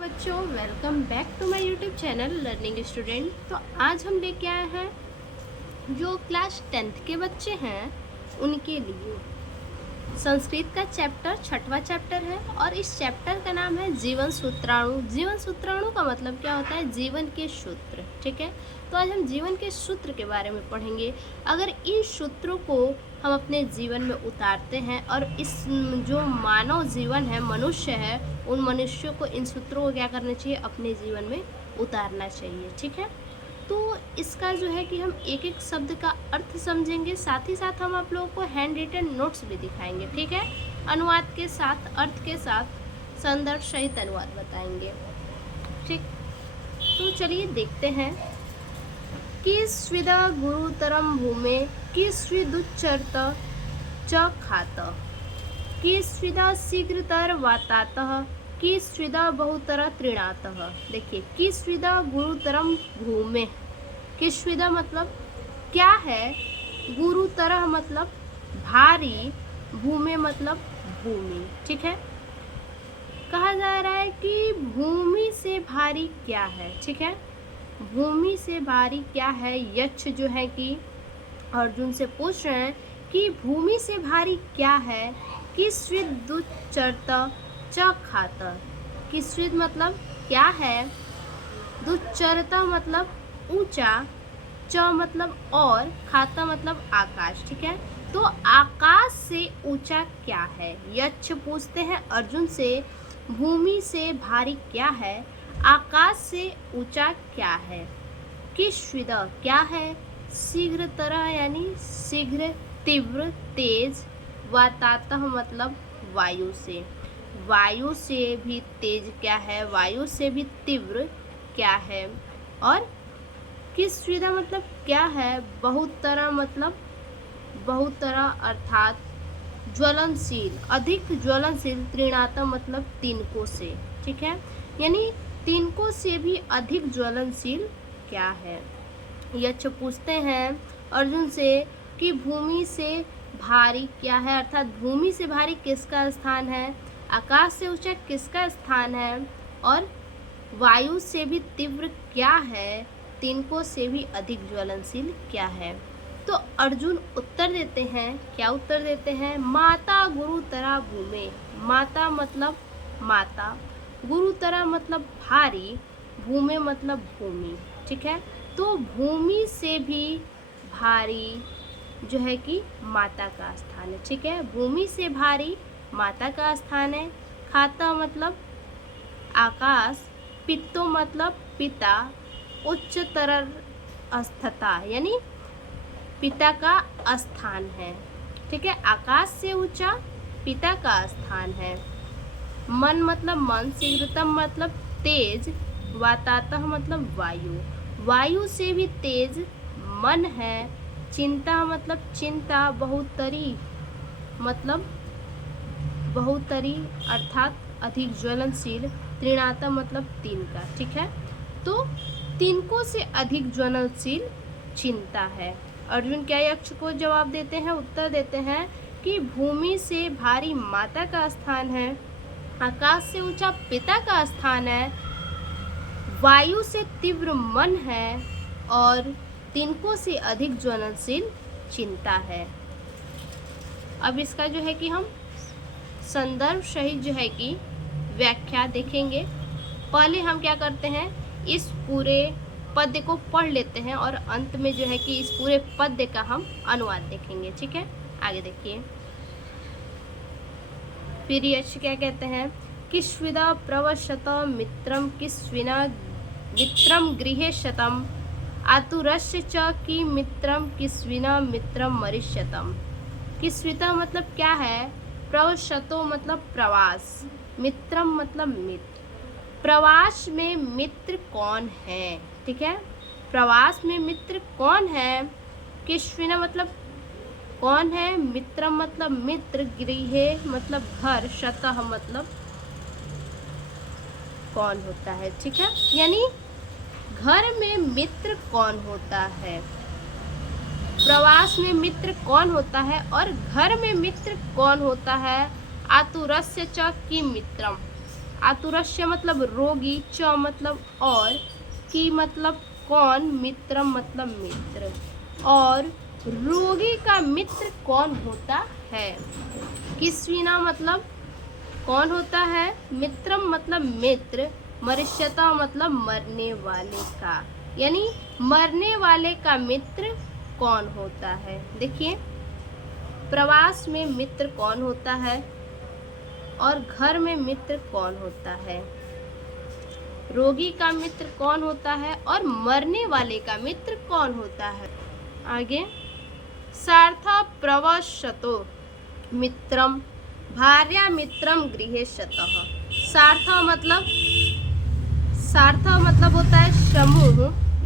बच्चों, welcome back to my YouTube channel learning student. तो आज हम लेके आए हैं जो क्लास 10th के बच्चे हैं उनके लिए संस्कृत का चैप्टर 6वां चैप्टर है और इस चैप्टर का नाम है जीवन सूत्राणु। जीवन सूत्राणु का मतलब क्या होता है? जीवन के सूत्र। ठीक है, तो आज हम जीवन के सूत्र के बारे में पढ़ेंगे। अगर इन सूत्रों को हम अपने जीवन में उतारते हैं और इस जो मानव जीवन है, मनुष्य है, उन मनुष्यों को इन सूत्रों को क्या करना चाहिए? अपने जीवन में उतारना चाहिए। ठीक है, तो इसका जो है कि हम एक एक शब्द का अर्थ समझेंगे, साथ ही साथ हम आप लोगों को हैंड रिटन नोट्स भी दिखाएंगे। ठीक है, अनुवाद के साथ, अर्थ के साथ संदर्भ सहित अनुवाद बताएंगे। ठीक, तो चलिए देखते हैं। किस्विदा गुरुतरम भूमे किस्विदुच्चरत च खात किस्विदा शीघ्रतर वातातः किस्विदा बहुतर तृणातः। देखिए, किस्विदा गुरुतरम भूमे, किस्विदा मतलब क्या है, गुरुतरह मतलब भारी, भूमे मतलब भूमि। ठीक है, कहा जा रहा है कि भूमि से भारी क्या है। ठीक है, भूमि से भारी क्या है? यक्ष जो है कि अर्जुन से पूछ रहे हैं कि भूमि से भारी क्या है? किस्विदुच्चरत च खात, किस्विद मतलब क्या है, दुच्चरत मतलब ऊंचा, च मतलब और, खाता मतलब आकाश। ठीक है, तो आकाश से ऊंचा क्या है? यक्ष पूछते हैं अर्जुन से, भूमि से भारी क्या है, आकाश से ऊंचा क्या है। किस्विद क्या है? शीघ्रतर यानी शीघ्र, तीव्र, तेज, वातातः मतलब वायु से, वायु से भी तेज क्या है, वायु से भी तीव्र क्या है। और किस्विदा मतलब क्या है? बहुतरा मतलब बहुतरा अर्थात ज्वलनशील, अधिक ज्वलनशील, त्रिणाता मतलब तिनकों से। ठीक है, यानी तिनकों से भी अधिक ज्वलनशील क्या है। यक्ष पूछते हैं अर्जुन से कि भूमि से भारी क्या है, अर्थात भूमि से भारी किसका स्थान है, आकाश से ऊंचा किसका स्थान है, और वायु से भी तीव्र क्या है, तिनकों से भी अधिक ज्वलनशील क्या है। तो अर्जुन उत्तर देते हैं, क्या उत्तर देते हैं? माता गुरुतरा भूमे, माता मतलब माता, गुरुतरा मतलब भारी, भूमे मतलब भूमि। ठीक है, तो भूमि से भी भारी जो है कि माता का स्थान है। ठीक है, भूमि से भारी माता का स्थान है। खाता मतलब आकाश, पित्तो मतलब पिता, उच्चतर अस्थता यानी पिता का स्थान है। ठीक है, आकाश से ऊंचा पिता का स्थान है। मन मतलब मन, शीघ्रतम मतलब तेज, वातातः मतलब वायु, वायु से भी तेज मन है। चिंता मतलब चिंता, बहुतरी मतलब बहुतरी अर्थात अधिक ज्वलनशील, त्रिणाता मतलब तीन का। ठीक है, तो तिनकों से अधिक ज्वलनशील चिंता है। अर्जुन क्या यक्ष को जवाब देते हैं, उत्तर देते हैं कि भूमि से भारी माता का स्थान है, आकाश से ऊंचा पिता का स्थान है, वायु से तीव्र मन है और तिनकों से अधिक ज्वलनशील चिंता है। अब इसका जो है कि हम संदर्भ सहित जो है कि व्याख्या देखेंगे। पहले हम क्या करते हैं, इस पूरे पद्य को पढ़ लेते हैं और अंत में जो है कि इस पूरे पद्य का हम अनुवाद देखेंगे। ठीक है, आगे देखिए। फिर यक्ष क्या कहते हैं, किस्विदा प्रवशत मित्रम किस्विना मित्रम गृहे शतम आतुरस्य च कि मित्रम किस्विना मित्रम मरिष्यतम। किस्विता मतलब क्या है, प्रवशतो मतलब प्रवास, मित्रम मतलब मित्र, प्रवास में मित्र कौन है। ठीक है, प्रवास में मित्र कौन है, किस्विना मतलब कौन है, मित्रम मतलब मित्र, गृहे मतलब घर, शतः मतलब कौन होता है। ठीक है, यानी घर में मित्र कौन होता है, प्रवास में मित्र कौन होता है और घर में मित्र कौन होता है। आतुरस्य च कि मित्रम, आतुरस्य मतलब रोगी, च मतलब और, की मतलब कौन, मित्रम मतलब मित्र। और रोगी का मित्र कौन होता है? किस्विना मतलब कौन होता है, मित्रम मतलब मित्र, मरिष्यता मतलब मरने वाले का, यानी मरने वाले का मित्र कौन होता है। देखिए, प्रवास में मित्र कौन होता है और घर में मित्र कौन होता है, रोगी का मित्र कौन होता है और मरने वाले का मित्र कौन होता है। आगे, सार्थ प्रवशतो मित्रम भार्या मित्रम गृहे शतः। सार्थ मतलब होता है समूह,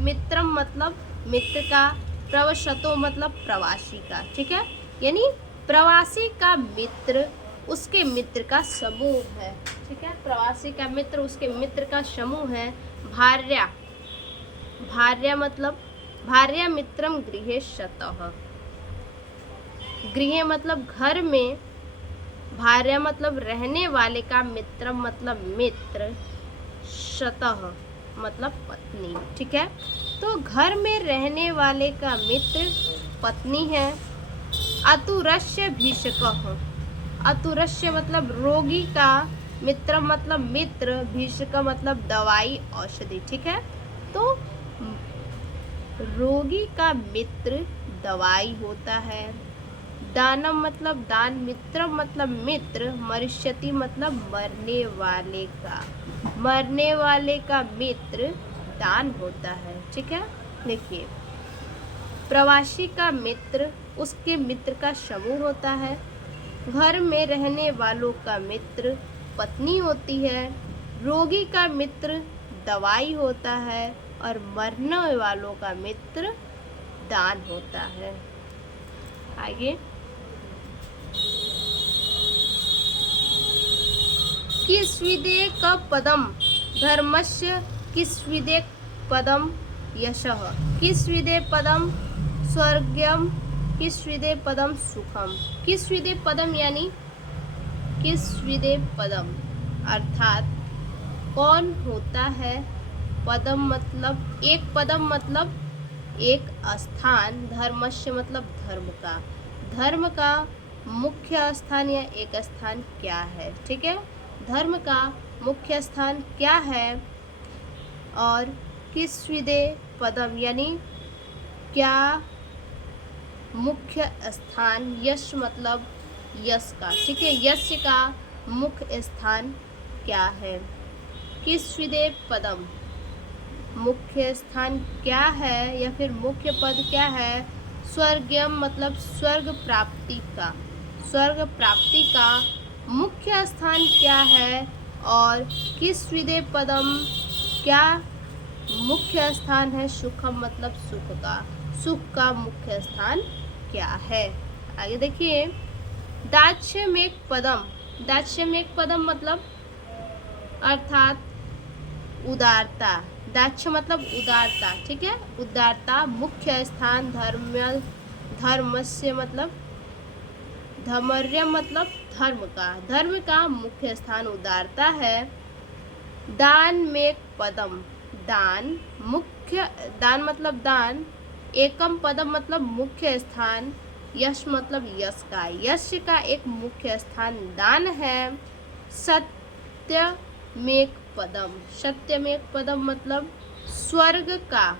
मित्रम मतलब मित्र का, प्रवशतो मतलब प्रवासी का, ठीक है, यानी प्रवासी का मित्र उसके मित्र का समूह है, ठीक है, प्रवासी का मित्र उसके मित्र का समूह है। भार्या, भार्या मतलब भार्या मित्रम गृहे शतः, गृह मतलब घर में, भार्या मतलब रहने वाले का, मित्रम मतलब मित्र, शतः मतलब पत्नी, ठीक है। तो घर में रहने वाले का मित्र पत्नी है। अतुरस्य भीषकः, अतुरस्य मतलब रोगी का, मित्र मतलब मित्र, भीषक मतलब दवाई औषधि, ठीक है। तो रोगी का मित्र दवाई होता है। दानम मतलब दान, मित्रम मतलब मित्र, मरिष्यति मतलब मरने वाले का, मरने वाले का मित्र दान होता है, ठीक है। देखिए, प्रवासी का मित्र उसके मित्र का समूह होता है। घर में रहने वालों का मित्र पत्नी होती है। रोगी का मित्र दवाई होता है और मरने वालों का मित्र दान होता है। आगे, किस्विदेक पदम धर्मस्य, किस्विदेक पदम यशः, किस्विदे पदम स्वर्गम, किस्विदे पदम सुखम। किस्विदे पदम यानी किस्विदे पदम अर्थात कौन होता है, पदम मतलब एक, पदम मतलब एक स्थान, धर्मस्य मतलब धर्म का, धर्म का मुख्य स्थान या एक स्थान क्या है, ठीक है, धर्म का मुख्य स्थान क्या है। और किस्विदे पदम यानी क्या मुख्य स्थान, यश मतलब यश का, ठीक है, यश का मुख्य स्थान क्या है। किस्विदे पदम मुख्य स्थान क्या है या फिर मुख्य पद क्या है। स्वर्गम मतलब स्वर्ग प्राप्ति का, स्वर्ग प्राप्ति का मुख्य स्थान क्या है। और किस्विदे पदम क्या मुख्य स्थान है। सुखम मतलब सुख का, सुख का मुख्य स्थान क्या है। आगे देखिए, दाक्ष्यमेक पदम, दाक्ष्यमेक पदम मतलब अर्थात उदारता, दाक्ष्य मतलब उदारता, ठीक है, उदारता मुख्य स्थान। धर्मस्य मतलब धर्मर्य मतलब धर्म का, धर्म का मुख्य स्थान उदारता है। दान में पदम, दान मुख्य, दान मतलब दान, एकम पदम मतलब मुख्य स्थान, यश मतलब यश का, यश का एक मुख्य स्थान दान है। सत्य में पदम, सत्य में पदम मतलब स्वर्ग का,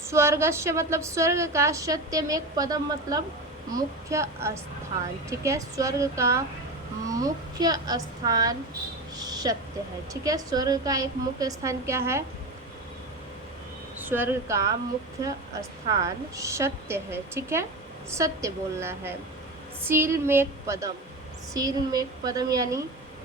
स्वर्गस्य मतलब स्वर्ग का, सत्य में पदम मतलब मुख्य स्थान, ठीक है, स्वर्ग का मुख्य स्थान सत्य है, ठीक है, स्वर्ग का एक मुख्य स्थान क्या है, स्वर्ग का मुख्य स्थान सत्य है, ठीक है, सत्य बोलना है। शील में पदम, शील में पदम यानी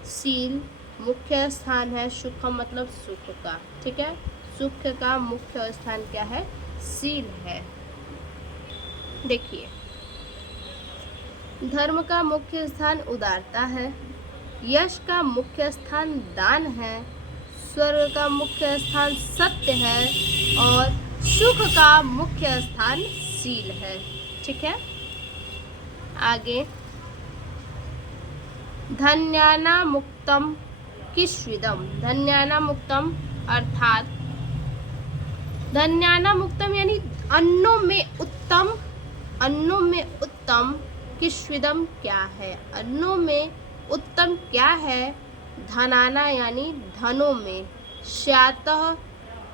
शील मुख्य स्थान है। सुखम मतलब सुख का, ठीक है, सुख का मुख्य स्थान क्या है, शील है। देखिए, धर्म का मुख्य स्थान उदारता है, यश का मुख्य स्थान दान है, स्वर्ग का मुख्य स्थान सत्य है और सुख का मुख्य स्थान शील है, ठीक है। आगे, धन्याना मुक्तम किस्विदम। धन्यानाम उक्तम अर्थात धन्यानाम उक्तम यानी अन्नों में उत्तम, अन्नों में उत्तम किस्विदम क्या है, अन्नों में उत्तम क्या है। धनाना यानी धनों में, स्यातः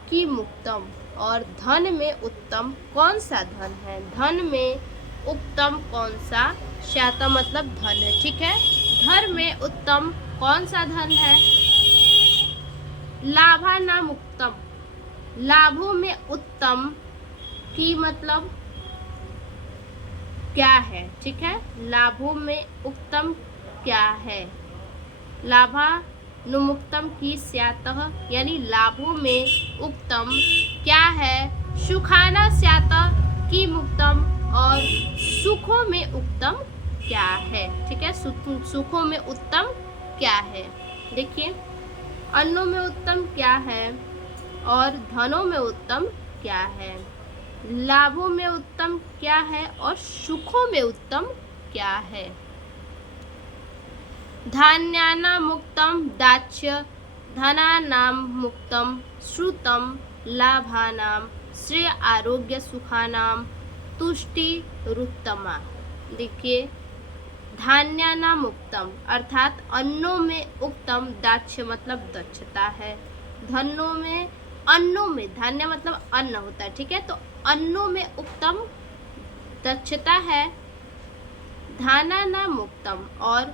की मुक्तम और धन में उत्तम कौन सा धन है, धन में उत्तम कौन सा, स्यातः मतलब धन है, ठीक है। धन में उत्तम कौन सा धन है। लाभा नाम उत्तम, लाभों में उत्तम की मतलब क्या है, ठीक है। लाभों में उत्तम क्या है। लाभा नुमुक्तम की स्यातः यानी लाभों में उत्तम क्या है। सुखाना स्यातः की मुक्तम और सुखों में उत्तम क्या है, ठीक है। सुखों में उत्तम क्या है। देखिए अन्नों में उत्तम क्या है और धनों में उत्तम क्या है, लाभों में उत्तम क्या है और सुखों में उत्तम क्या है। धान्यानां मुक्तम दाच्य, धनानां मुक्तम श्रुतम, लाभानां श्रेय आरोग्य सुखानां तुष्टिरुत्तमा। देखिए धान्यानां उत्तम अर्थात अन्नों में उत्तम, दाक्ष्य मतलब दक्षता है, धनों में, अन्नों में, धान्य मतलब अन्न होता है, ठीक है। तो अन्नों में उत्तम दक्षता है, धानानां उत्तम और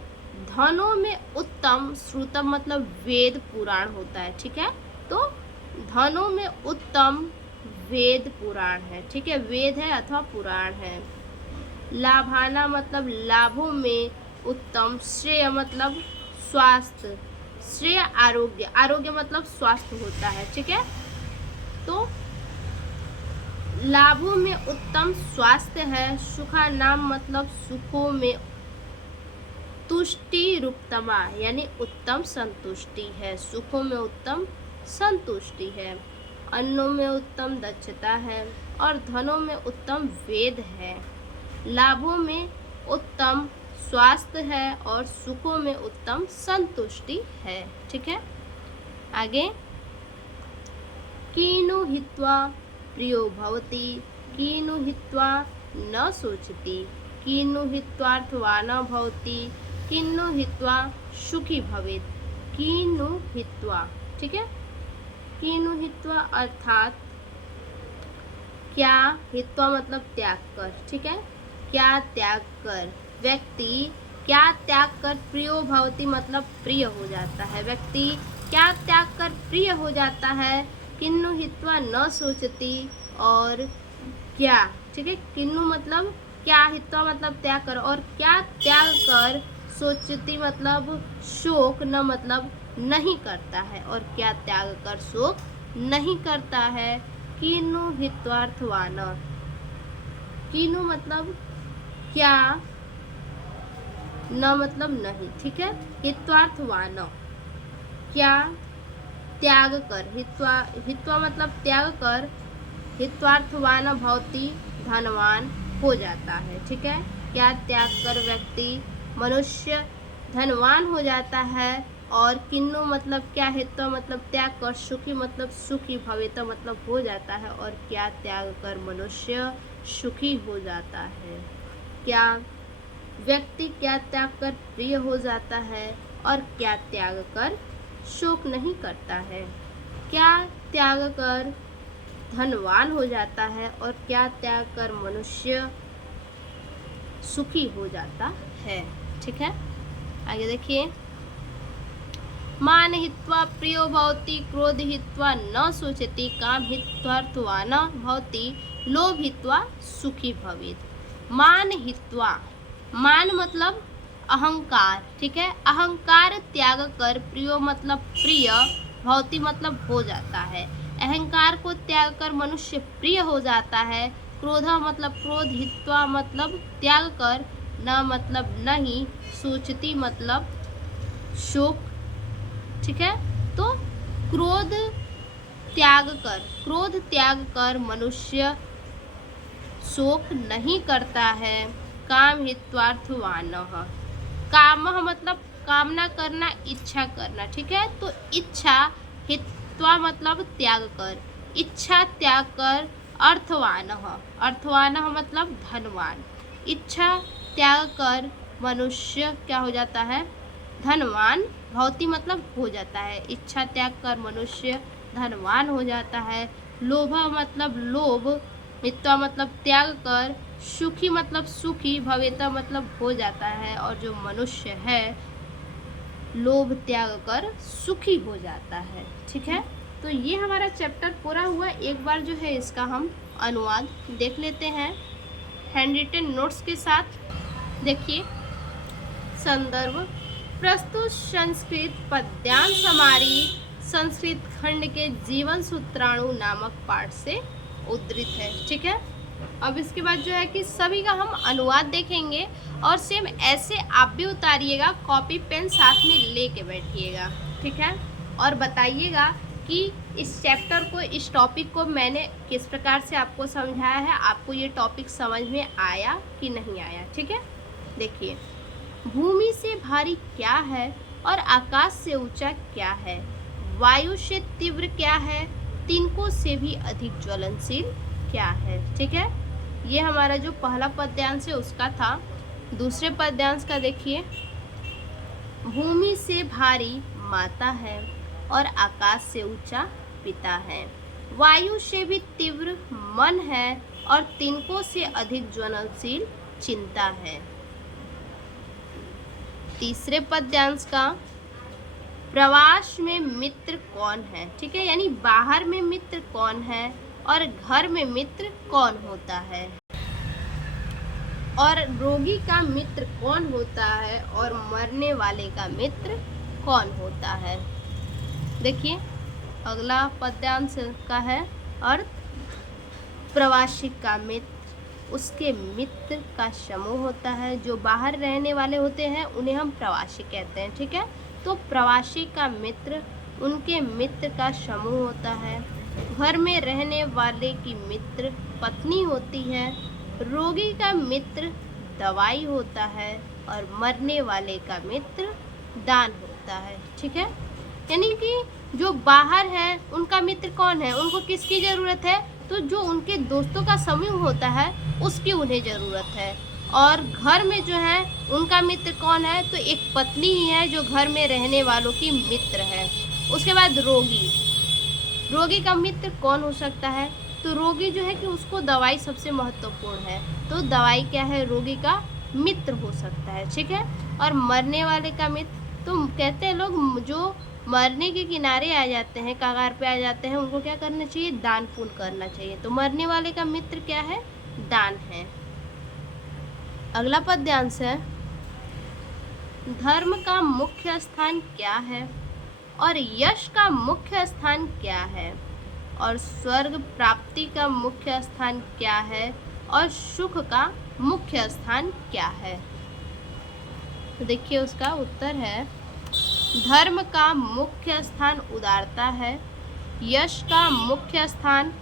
धनों में उत्तम, श्रुतम मतलब वेद पुराण होता है, ठीक है। तो धनों में उत्तम वेद पुराण है, ठीक है, वेद है अथवा पुराण है। लाभाना मतलब लाभों में उत्तम, श्रेय मतलब स्वास्थ्य, श्रेय आरोग्य, आरोग्य मतलब स्वास्थ्य होता है, ठीक है। तो लाभों में उत्तम स्वास्थ्य है, सुखा नाम मतलब सुखों में, तुष्टि रूपतमा यानी उत्तम संतुष्टि है, सुखों में उत्तम संतुष्टि है, अन्नों में उत्तम दक्षता है और धनों में उत्तम वेद है, लाभों में उत्तम स्वास्थ्य है और सुखों में उत्तम संतुष्टि है, ठीक है। आगे कीनु हित्वा प्रियो भवति, कीनु हित्वा न सोचति, कीनु हित्वार्थवा न भवति, किन्नु हित्वा सुखी भवेत्। कीनु हित्वा, ठीक है। कीनु हित्वा अर्थात क्या, हित्वा मतलब त्याग कर, ठीक है। क्या त्याग कर, व्यक्ति क्या त्याग कर प्रियो भवति मतलब प्रिय हो जाता है, व्यक्ति क्या त्याग कर प्रिय हो जाता है। किन्नु हित्वा न सोचती और क्या, ठीक है। किन्नु मतलब क्या, हित्वा मतलब त्याग कर और क्या त्याग कर, सोचती मतलब शोक, न मतलब नहीं करता है और क्या त्याग कर शोक नहीं करता है। किन्नु हित्वार्थवान, किन्नु मतलब क्या, न मतलब नहीं, ठीक है। हित्वार्थवान क्या त्याग कर, हित्वा मतलब त्याग कर, हित्वार्थवान भवति धनवान हो जाता है, ठीक है। क्या त्याग कर व्यक्ति मनुष्य धनवान हो जाता है और किन्नु मतलब क्या, हित्वा मतलब त्याग कर, सुखी मतलब सुखी, भवेत मतलब हो जाता है और क्या त्याग कर मनुष्य सुखी हो जाता है। क्या व्यक्ति क्या त्याग कर प्रिय हो जाता है और क्या त्याग कर शोक नहीं करता है। क्या त्याग कर धनवान हो जाता है और क्या त्याग कर मनुष्य सुखी हो जाता है, ठीक है। आगे देखिए मान हित्वा प्रियो भवति, क्रोध हित्वा न सोचति, काम हित्वार्थवा न भवति, लोभ हित्वा सुखी भवेत्। मान हित्वा, मान मतलब अहंकार, ठीक है। अहंकार त्याग कर, प्रियो मतलब प्रिय, भवति मतलब हो जाता है, अहंकार को त्याग कर मनुष्य प्रिय हो जाता है। क्रोध मतलब क्रोध, हित्वा मतलब त्याग कर, न मतलब नहीं, सोचती मतलब शोक, ठीक है। तो क्रोध त्याग कर मनुष्य शोक नहीं करता है। काम हित्वार्थवान, काम मतलब कामना करना, इच्छा करना, ठीक है। तो इच्छा हित्वा मतलब त्याग कर, इच्छा त्याग कर अर्थवानः, अर्थवानः मतलब धनवान, इच्छा त्याग कर मनुष्य क्या हो जाता है, धनवान, भवती मतलब हो जाता है, इच्छा त्याग कर मनुष्य धनवान हो जाता है। लोभ मतलब लोभ, हित्वा मतलब त्याग कर, सुखी मतलब सुखी, भवेता मतलब हो जाता है, और जो मनुष्य है लोभ त्याग कर सुखी हो जाता है, ठीक है। तो ये हमारा चैप्टर पूरा हुआ। एक बार जो है इसका हम अनुवाद देख लेते हैं हैंड रिटन नोट्स के साथ। देखिए संदर्भ, प्रस्तुत संस्कृत पद्यांश हमारी संस्कृत खंड के जीवन सूत्राणु नामक पाठ से उद्धृत है, ठीक है। अब इसके बाद जो है कि सभी का हम अनुवाद देखेंगे और सेम ऐसे आप भी उतारिएगा, कॉपी पेन साथ में लेके बैठिएगा, ठीक है। और बताइएगा कि इस चैप्टर को, इस टॉपिक को मैंने किस प्रकार से आपको समझाया है, आपको ये टॉपिक समझ में आया कि नहीं आया, ठीक है। देखिए, भूमि से भारी क्या है और आकाश से ऊंचा क्या है, वायु से तीव्र क्या है, तिनकों से भी अधिक ज्वलनशील क्या है, ठीक है। ये हमारा जो पहला पद्यांश है उसका था। दूसरे पद्यांश का देखिए, भूमि से भारी माता है और आकाश से ऊंचा पिता है, वायु से भी तीव्र मन है और तिनकों से अधिक ज्वलनशील चिंता है। तीसरे पद्यांश का, प्रवास में मित्र कौन है, ठीक है, यानी बाहर में मित्र कौन है और घर में मित्र कौन होता है, और रोगी का मित्र कौन होता है और मरने वाले का मित्र कौन होता है। देखिए अगला पद्यांश का है अर्थ, प्रवासी का मित्र उसके मित्र का समूह होता है, जो बाहर रहने वाले होते हैं उन्हें हम प्रवासी कहते हैं, ठीक है। तो प्रवासी का मित्र उनके मित्र का समूह होता है, घर में रहने वाले की मित्र पत्नी होती है, रोगी का मित्र दवाई होता है और मरने वाले का मित्र दान होता है, ठीक है। यानी कि जो बाहर है उनका मित्र कौन है, उनको किसकी ज़रूरत है, तो जो उनके दोस्तों का समूह होता है उसकी उन्हें ज़रूरत है। और घर में जो है उनका मित्र कौन है, तो एक पत्नी ही है जो घर में रहने वालों की मित्र है। उसके बाद रोगी, रोगी का मित्र कौन हो सकता है, तो रोगी जो है कि उसको दवाई सबसे महत्वपूर्ण है, तो दवाई क्या है, रोगी का मित्र हो सकता है, ठीक है। और मरने वाले का मित्र, तो कहते हैं लोग जो मरने के किनारे आ जाते हैं, कगार पे आ जाते हैं, उनको क्या करना चाहिए, दान पुण्य करना चाहिए। तो मरने वाले का मित्र क्या है, दान है। अगला पद्यांश है, धर्म का मुख्य स्थान क्या है और यश का मुख्य स्थान क्या है, और स्वर्ग प्राप्ति का मुख्य स्थान क्या है और सुख का मुख्य स्थान क्या है। तो देखिए उसका उत्तर है, धर्म का मुख्य स्थान उदारता है, यश का मुख्य स्थान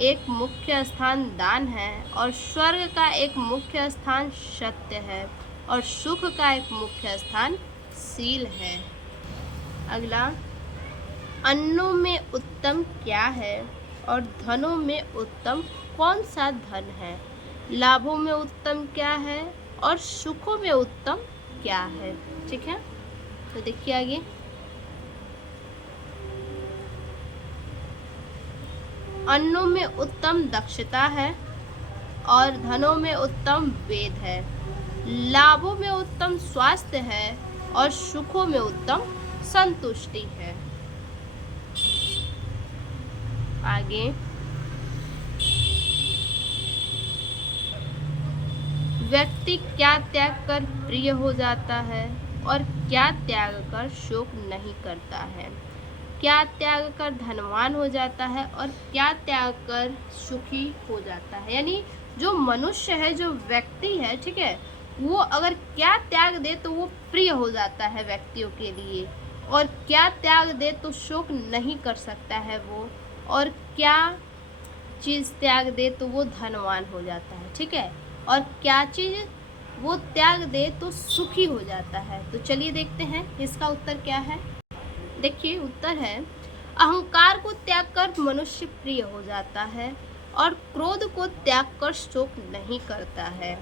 एक मुख्य स्थान दान है, और स्वर्ग का एक मुख्य स्थान सत्य है, और सुख का एक मुख्य स्थान शील है। अगला, अन्नों में उत्तम क्या है और धनों में उत्तम कौन सा धन है, लाभों में उत्तम क्या है और सुखों में उत्तम क्या है, ठीक है। तो देखिए आगे, अन्नों में उत्तम दक्षता है और धनों में उत्तम वेद है, लाभों में उत्तम स्वास्थ्य है और सुखों में उत्तम संतुष्टि है। आगे, व्यक्ति क्या त्याग कर प्रिय हो जाता है और क्या त्याग कर शोक नहीं करता है, क्या त्याग कर धनवान हो जाता है और क्या त्याग कर सुखी हो जाता है। यानी जो मनुष्य है, जो व्यक्ति है, ठीक है, वो अगर क्या त्याग दे तो वो प्रिय हो जाता है व्यक्तियों के लिए, और क्या त्याग दे तो शोक नहीं कर सकता है वो, और क्या चीज़ त्याग दे तो वो धनवान हो जाता है, ठीक है। और क्या चीज़ वो त्याग दे तो सुखी हो जाता है। तो चलिए देखते हैं इसका उत्तर क्या है। देखिए उत्तर है, अहंकार को त्याग कर मनुष्य प्रिय हो जाता है और क्रोध को त्याग कर शोक नहीं करता है।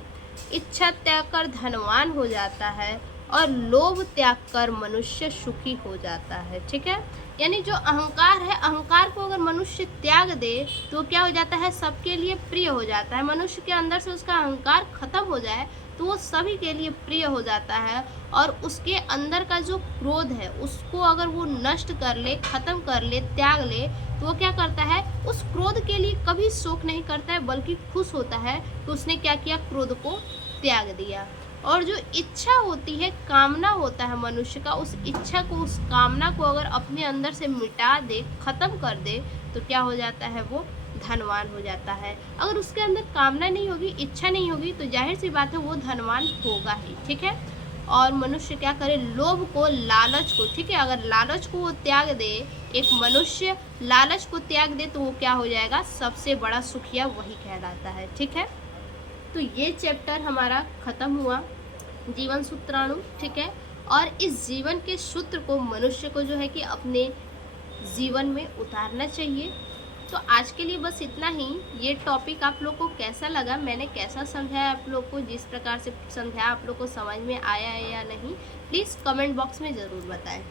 इच्छा त्याग कर धनवान हो जाता है और लोभ त्याग कर मनुष्य सुखी हो जाता है। ठीक है, यानी जो अहंकार है, अहंकार को अगर मनुष्य त्याग दे तो क्या हो जाता है, सबके लिए प्रिय हो जाता है। मनुष्य के अंदर से उसका अहंकार खत्म हो जाए तो वो सभी के लिए प्रिय हो जाता है। और उसके अंदर का जो क्रोध है उसको अगर वो नष्ट कर ले, खत्म कर ले, त्याग ले, तो वो क्या करता है, उस क्रोध के लिए कभी शोक नहीं करता है बल्कि खुश होता है कि उसने क्या किया, क्रोध को त्याग दिया। और जो इच्छा होती है, कामना होता है मनुष्य का, उस इच्छा को, उस कामना को अगर अपने अंदर से मिटा दे, खत्म कर दे, तो क्या हो जाता है, वो धनवान हो जाता है। अगर उसके अंदर कामना नहीं होगी, इच्छा नहीं होगी, तो जाहिर सी बात है वो धनवान होगा ही। ठीक है, और मनुष्य क्या करे, लोभ को, लालच को, ठीक है, अगर लालच को वो त्याग दे, एक मनुष्य लालच को त्याग दे, तो वो क्या हो जाएगा, सबसे बड़ा सुखिया वही कहलाता है। ठीक है, तो ये चैप्टर हमारा खत्म हुआ, जीवन सूत्राणु। ठीक है, और इस जीवन के सूत्र को मनुष्य को जो है कि अपने जीवन में उतारना चाहिए। तो आज के लिए बस इतना ही। ये टॉपिक आप लोग को कैसा लगा, मैंने कैसा समझाया आप लोग को, जिस प्रकार से समझाया आप लोग को समझ में आया है या नहीं, प्लीज़ कमेंट बॉक्स में ज़रूर बताएं।